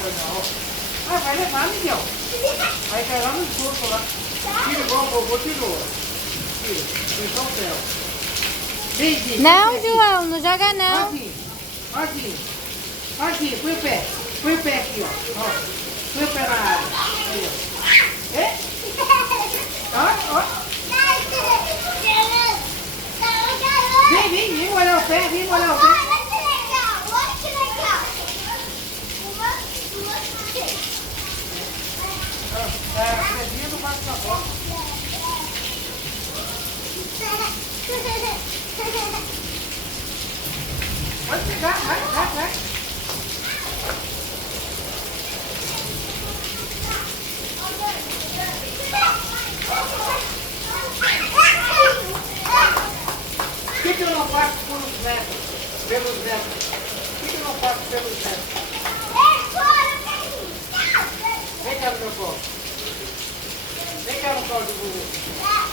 água, não. Ah, vai levar, Miguel. Vai cair lá no esgoto lá. Tira igual o vovô tirou. Tira. Deixa o céu. Vem, Não, João, não joga não. Aqui. Aqui. Aqui, põe o pé. Põe o pé aqui, ó. Põe o pé na água. Aí, ó. É? Ó. Vem molhar o pé, vem molhar o pé. Olha que legal, olha que legal. A Fredinha não vai ficar bom. Pode pegar, vai. Por que eu não faço pelos netos? Pelos netos. Por que eu não faço pelos netos? Vem cá no meu colo. Vem cá no colo do Gugu.